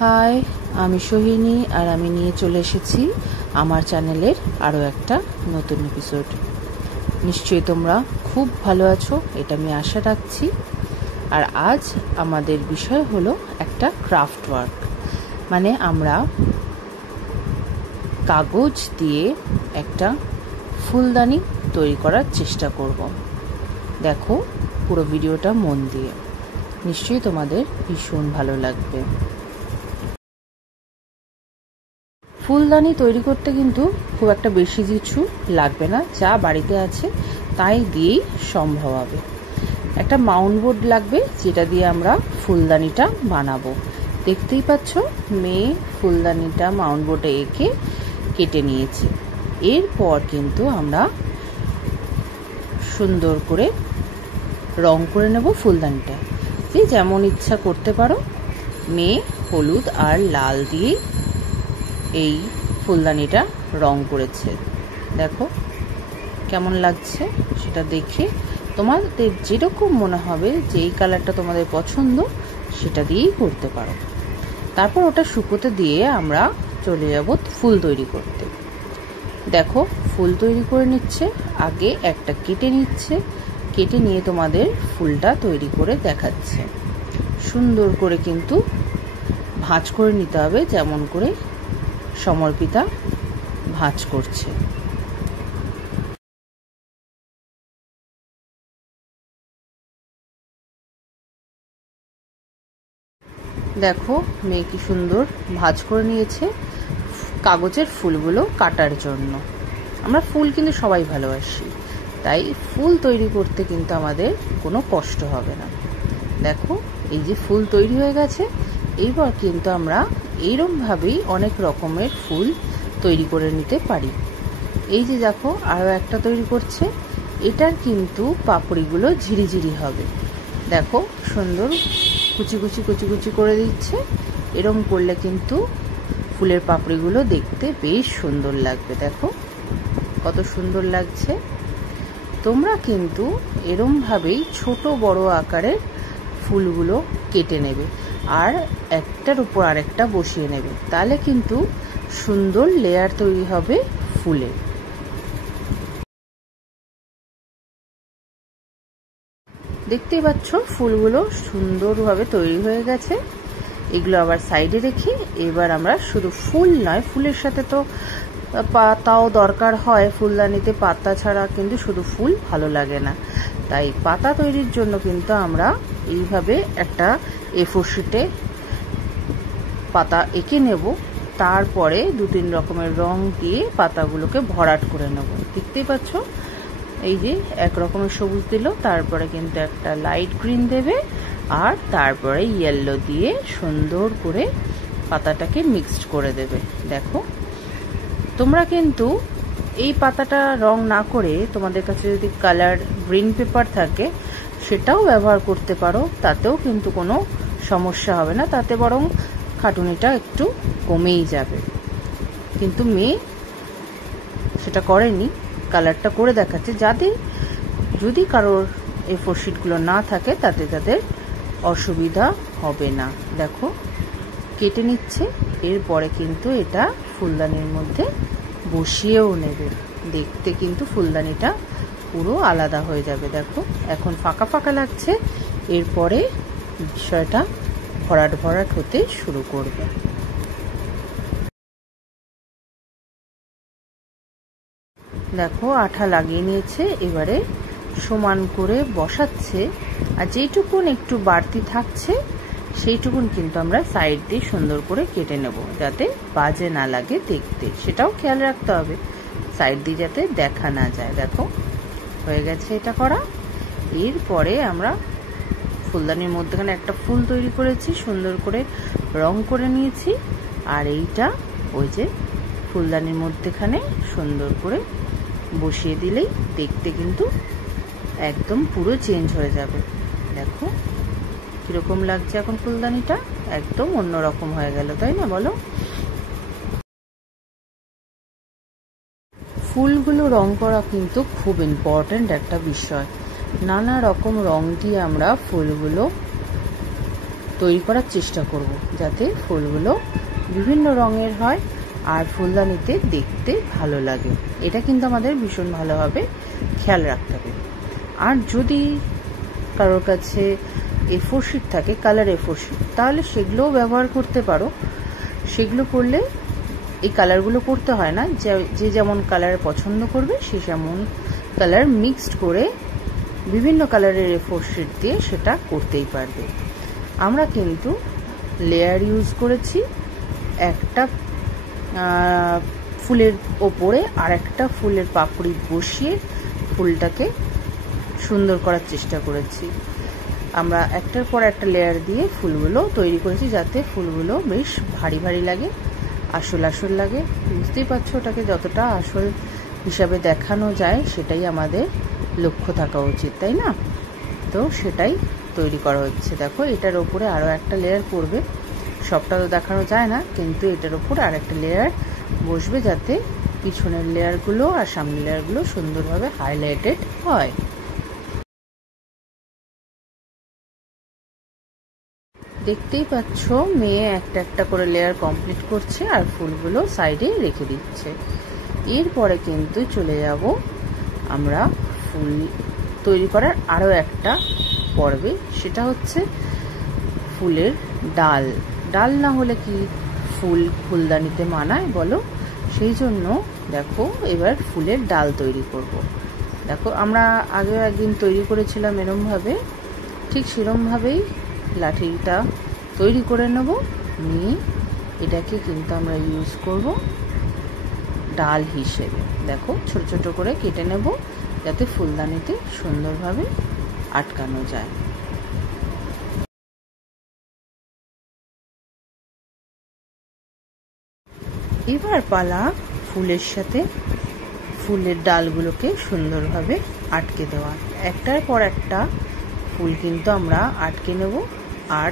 High, আমি সোহিনী আর আমি নিয়ে চলে এসেছি আমার চ্যানেলের আরও একটা নতুন এপিসোড। নিশ্চয়ই তোমরা খুব ভালো আছো, এটা আমি আশা রাখছি। আর আজ আমাদের বিষয় হলো একটা ক্রাফট ওয়ার্ক, মানে আমরা কাগজ দিয়ে একটা ফুলদানি তৈরি করার চেষ্টা করব। দেখো পুরো ভিডিওটা মন দিয়ে, নিশ্চয়ই তোমাদের ভীষণ ভালো লাগবে। ফুলদানি তৈরি করতে কিন্তু খুব একটা বেশি কিছু লাগবে না, যা বাড়িতে আছে তাই দিয়েই সম্ভব হবে। একটা মাউন্ট বোর্ড লাগবে, যেটা দিয়ে আমরা ফুলদানিটা বানাবো। দেখতেই পাচ্ছ, মেয়ে ফুলদানিটা মাউন্ট বোর্ডে এঁকে কেটে নিয়েছে। এরপর কিন্তু আমরা সুন্দর করে রং করে নেব ফুলদানিটা। যে যেমন ইচ্ছা করতে পারো। মেয়ে হলুদ আর লাল দিয়ে এই ফুলদানিটা রং করেছে। দেখো কেমন লাগছে সেটা দেখে তোমাদের যেরকম মনে হবে যে এই কালারটা তোমাদের পছন্দ, সেটা দিয়েই করতে পারো। তারপর ওটা শুকোতে দিয়ে আমরা চলে যাব ফুল তৈরি করতে। দেখো ফুল তৈরি করে নিচ্ছে, আগে একটা কেটে নিচ্ছে, কেটে নিয়ে তোমাদের ফুলটা তৈরি করে দেখাচ্ছে। সুন্দর করে কিন্তু ভাঁজ করে নিতে হবে, যেমন করে সমর্পিতা ভাঁজ করছে। দেখো মেয়ে কি সুন্দর ভাঁজ করে নিয়েছে কাগজের ফুলগুলো কাটার জন্য। আমরা ফুল কিন্তু সবাই ভালোবাসি, তাই ফুল তৈরি করতে কিন্তু আমাদের কোনো কষ্ট হবে না। দেখো এই যে ফুল তৈরি হয়ে গেছে, এইবার কিন্তু আমরা এইরকমভাবেই অনেক রকমের ফুল তৈরি করে নিতে পারি। এই যে দেখো আরও একটা তৈরি করছে, এটার কিন্তু পাপড়িগুলো ঝিরিঝিরি হবে। দেখো সুন্দর কুচি কুচি কুচি কুচি করে দিচ্ছে। এরম করলে কিন্তু ফুলের পাপড়িগুলো দেখতে বেশ সুন্দর লাগবে। দেখো কত সুন্দর লাগছে। তোমরা কিন্তু এরমভাবেই ছোট বড় আকারের ফুলগুলো কেটে নেবে আর একটার উপর আরেকটা বসিয়ে নেবে, তাহলে কিন্তু সুন্দর লেয়ার তৈরি হবে ফুলের। দেখতেই পাচ্ছ ফুলগুলো সুন্দরভাবে তৈরি হয়ে গেছে। এগুলো আবার সাইডে রেখে এবার আমরা শুধু ফুল নয়, ফুলের সাথে তো পাতাও দরকার হয়। ফুলদানিতে পাতা ছাড়া কিন্তু শুধু ফুল ভালো লাগে না, তাই পাতা তৈরির জন্য কিন্তু আমরা এইভাবে একটা A4 শিটে পাতা এঁকে নেব। তারপরে 2-3 রকমের রং দিয়ে পাতাগুলোকে ভরাট করে নেব। দেখতেই পাচ্ছ এই যে এক রকমের সবুজ দিল, তারপরে কিন্তু একটা লাইট গ্রিন দেবে, আর তারপরে ইয়েলো দিয়ে সুন্দর করে পাতাটাকে মিক্সড করে দেবে। দেখো তোমরা কিন্তু এই পাতাটা রং না করে তোমাদের কাছে যদি কালার গ্রিন পেপার থাকে সেটাও ব্যবহার করতে পারো, তাতেও কিন্তু কোনো সমস্যা হবে না, তাতে বরং খাটুনিটা একটু কমেই যাবে। কিন্তু মেয়ে সেটা করেনি, কালারটা করে দেখাচ্ছে, যাদের যদি কারোর A4 শিটগুলো না থাকে তাতে তাদের অসুবিধা হবে না। দেখো কেটে নিচ্ছে, এরপরে কিন্তু এটা ফুলদানির মধ্যে বসিয়েও নেবে। দেখতে কিন্তু ফুলদানিটা পুরো আলাদা হয়ে যাবে। দেখো এখন ফাঁকা ফাঁকা লাগছে, এরপরে বিষয়টা ভরাট ভরাট হতে শুরু করবে। দেখো আঠা লাগিয়ে নিয়েছে, এবারে সমান করে বসাচ্ছে, আর যেইটুকুন একটু বাড়তি থাকছে সেইটুকুন কিন্তু আমরা সাইড দিয়ে সুন্দর করে কেটে নেব, যাতে বাজে না লাগে দেখতে। সেটাও খেয়াল রাখতে হবে সাইড দিয়ে যাতে দেখা না যায়। দেখো হয়ে গেছে এটা করা। এরপরে আমরা ফুলদানির মধ্যেখানে একটা ফুল তৈরি করেছি, সুন্দর করে রং করে নিয়েছি, আর এইটা ওই যে ফুলদানির মধ্যেখানে সুন্দর করে বসিয়ে দিলেই দেখতে কিন্তু একদম পুরো চেঞ্জ হয়ে যাবে। দেখো কিরকম লাগছে এখন ফুলদানিটা, একদম অন্যরকম হয়ে গেল, তাই না বলো? ফুলগুলো রং করা কিন্তু খুব ইম্পর্ট্যান্ট একটা বিষয়। নানা রকম রং দিয়ে আমরা ফুলগুলো তৈরি করার চেষ্টা করব, যাতে ফুলগুলো বিভিন্ন রঙের হয় আর ফুলদানিতে দেখতে ভালো লাগে। এটা কিন্তু আমাদের ভীষণ ভালোভাবে খেয়াল রাখতে হবে। আর যদি কারোর কাছে A4 শিট থাকে, কালার A4 শিট, তাহলে সেগুলোও ব্যবহার করতে পারো। সেগুলো করলে এই কালারগুলো করতে হয় না, যে যেমন কালার পছন্দ করবে সে যেমন কালার মিক্সড করে বিভিন্ন কালারের A4 শিট দিয়ে সেটা করতেই পারবে। আমরা কিন্তু লেয়ার ইউজ করেছি, একটা ফুলের ওপরে আর একটা ফুলের পাপড়ি বসিয়ে ফুলটাকে সুন্দর করার চেষ্টা করেছি। আমরা একটার পর একটা লেয়ার দিয়ে ফুলগুলো তৈরি করেছি, যাতে ফুলগুলো বেশ ভারী ভারী লাগে, আসল আসল লাগে। বুঝতেই পারছো, ওটাকে যতটা আসল হিসাবে দেখানো যায় সেটাই আমাদের লক্ষ্য থাকা উচিত, তাই না? তো সেটাই তৈরি করা হচ্ছে। দেখো, এটার ওপরে আরও একটা লেয়ার পড়বে, সবটা তো দেখানো যায় না, কিন্তু এটার ওপরে আর একটা লেয়ার বসবে, যাতে পিছনের লেয়ারগুলো আর সামনের লেয়ারগুলো সুন্দরভাবে হাইলাইটেড হয়। দেখতেই পাচ্ছ, মেয়ে একটা একটা করে লেয়ার কমপ্লিট করছে আর ফুলগুলো সাইডে রেখে দিচ্ছে। এরপরে কিন্তু চলে যাব আমরা ফুল তৈরি করার আরও একটা পর্বে, সেটা হচ্ছে ফুলের ডাল। ডাল না হলে কি ফুলদানিতে মানায় বলো? সেই জন্য দেখো, এবার ফুলের ডাল তৈরি করব। দেখো, আমরা আগে একদিন তৈরি করেছিলাম এরমভাবে, ঠিক সেরমভাবেই লাঠিটা তৈরি করে নেব। নিয়ে এটাকে কিন্তু আমরা ইউজ করব ডাল হিসেবে। দেখো, ছোট ছোট করে কেটে নেব, যাতে ফুলদানিতে সুন্দরভাবে আটকানো যায়। এবার পালা ফুলের সাথে ফুলের ডালগুলোকে সুন্দরভাবে আটকে দেওয়া। একটার পর একটা ফুল কিন্তু আমরা আটকে নেব আর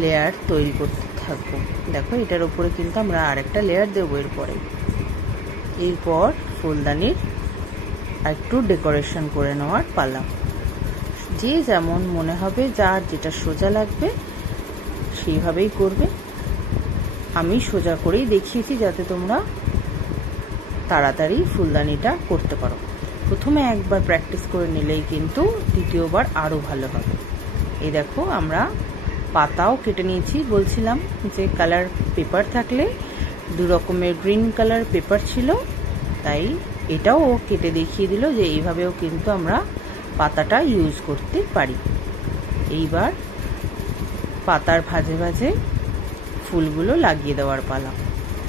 লেয়ার তৈরি করতে থাকবো। দেখো, এটার উপরে কিন্তু আমরা আরেকটা লেয়ার দেবো এরপর ফুলদানির একটু ডেকোরেশন করে নেওয়ার পালা। যে যেমন মনে হবে, যার যেটা সোজা লাগবে সেইভাবেই করবে। আমি সোজা করেই দেখিয়েছি, যাতে তোমরা তাড়াতাড়ি ফুলদানিটা করতে পারো। প্রথমে একবার প্র্যাকটিস করে নিলেই কিন্তু দ্বিতীয়বার আরও ভালো হবে। এই দেখো, আমরা পাতাও কেটে নিয়েছি। বলছিলাম যে কালার পেপার থাকলে, দু রকমের গ্রিন কালার পেপার ছিল, তাই এটাও ও কেটে দেখিয়ে দিল যে এইভাবেও কিন্তু আমরা পাতাটা ইউজ করতে পারি। এইবার পাতার ভাঁজে ভাঁজে ফুলগুলো লাগিয়ে দেওয়ার পালা।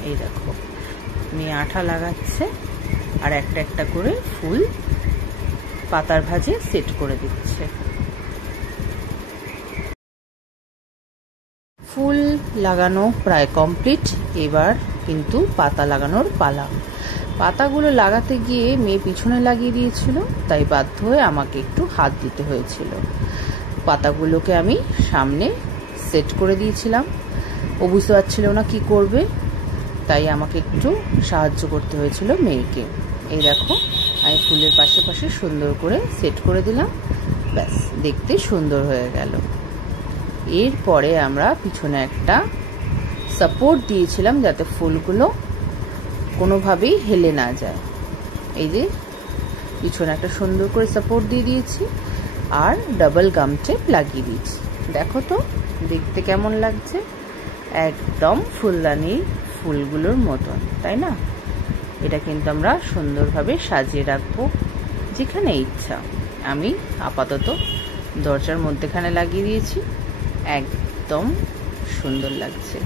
এই দেখো, মেয়ে আঠা লাগাচ্ছে আর একটা একটা করে ফুল পাতার ভাঁজে সেট করে দিচ্ছে। ফুল লাগানো প্রায় কমপ্লিট। এবার কিন্তু পাতা লাগানোর পালা। পাতাগুলো লাগাতে গিয়ে মেয়ে পিছনে লাগিয়ে দিয়েছিল, তাই বাধ্য হয়ে আমাকে একটু হাত দিতে হয়েছিল। পাতাগুলোকে আমি সামনে সেট করে দিয়েছিলাম। ও বুঝতে পারছিল না কি করবে, তাই আমাকে একটু সাহায্য করতে হয়েছিল মেয়েকে। এই দেখো, আমি ফুলের পাশে পাশে সুন্দর করে সেট করে দিলাম, ব্যাস দেখতে সুন্দর হয়ে গেল। এরপরে আমরা পিছনে একটা সাপোর্ট দিয়েছিলাম, যাতে ফুলগুলো কোনোভাবেই হেলে না যায়। এই যে পিছনে একটা সুন্দর করে সাপোর্ট দিয়ে দিয়েছি আর ডাবল গাম টেপ লাগিয়ে দিয়েছি। দেখো তো দেখতে কেমন লাগছে, একদম ফুলদানির ফুলগুলোর মতন, তাই না? এটা কিন্তু আমরা সুন্দরভাবে সাজিয়ে রাখবো যেখানে ইচ্ছা। আমি আপাতত দরজার মধ্যেখানে লাগিয়ে দিয়েছি, একদম সুন্দর লাগছে।